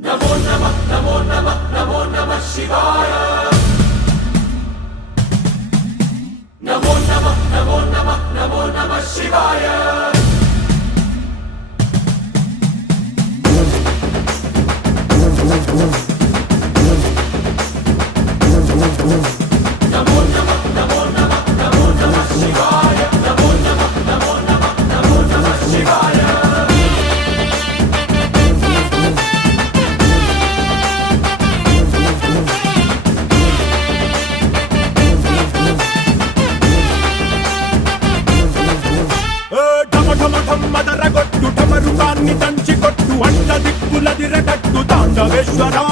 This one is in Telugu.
नमो नमः नमो नमः नमो नमः शिवाय। नमो नमः नमो नमः नमो नमः शिवाय। नमो नमः नमो नमः नमो नमः शिवाय। नमो नमः नमो नमः नमो नमः शिवाय। మదరగొట్టు ఠమరుకాన్ని దంచి కొట్టు అంట దిక్కులదిరగట్టు తాండవేశ్వరా